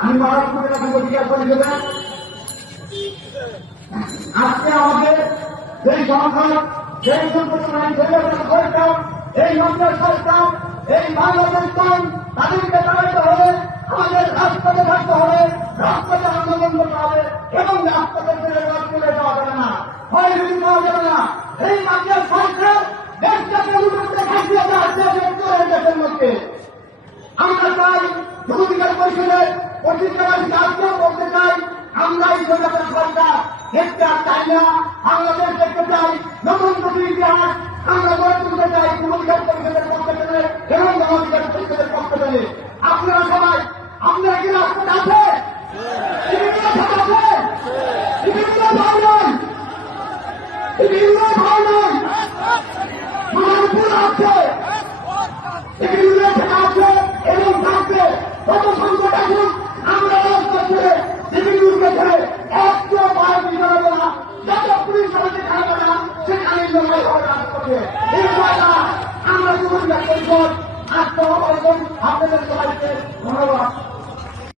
আমি মহারাষ্ট্রের অধিকার করে দেবেন। আজকে আমাদের যেই সংসদ যেই সংগঠন এই মন্ত্রের সরকার এই বাংলাদেশ তাদেরকে দাঁড়াতে হবে, আমাদের রাজপথে থাকতে হবে, রাজপথে আন্দোলন করতে হবে এবং রাজপথে তুলে দেওয়া যাবে না, ভয় ভীতি পাওয়া যাবে না। এই মন্ত্রের সরকার দেশটাকে অনুমতি খাটিয়ে দেশের মধ্যে আমরা চাই অধিকার পরিষদের অধিকারীকে আগ্রহ করতে চাই। আমরা এই সরকার দেখতে চাই না, বাংলাদেশ দেখতে চাই নতুন নতুন ইতিহাস আমরা গড়ে তুলতে চাই অধিকার পরিষদের পক্ষ থেকে এবং অধিকার পরিষদের পক্ষ থেকে। আপনারা সবাই আপনারা কি রাস্তাটা আছে আছে এবং থাকবে কত সংকট এখন আমরা সিভিলকে ছেড়ে একটু পায়ে বিজয় না যত পুলিশ সমাজে খাবে না সেখানে লড়াই হবে রাজপথে। আমরা জীবন পরিষদ আত্মহত্যা আপনাদের সবাইকে ধন্যবাদ।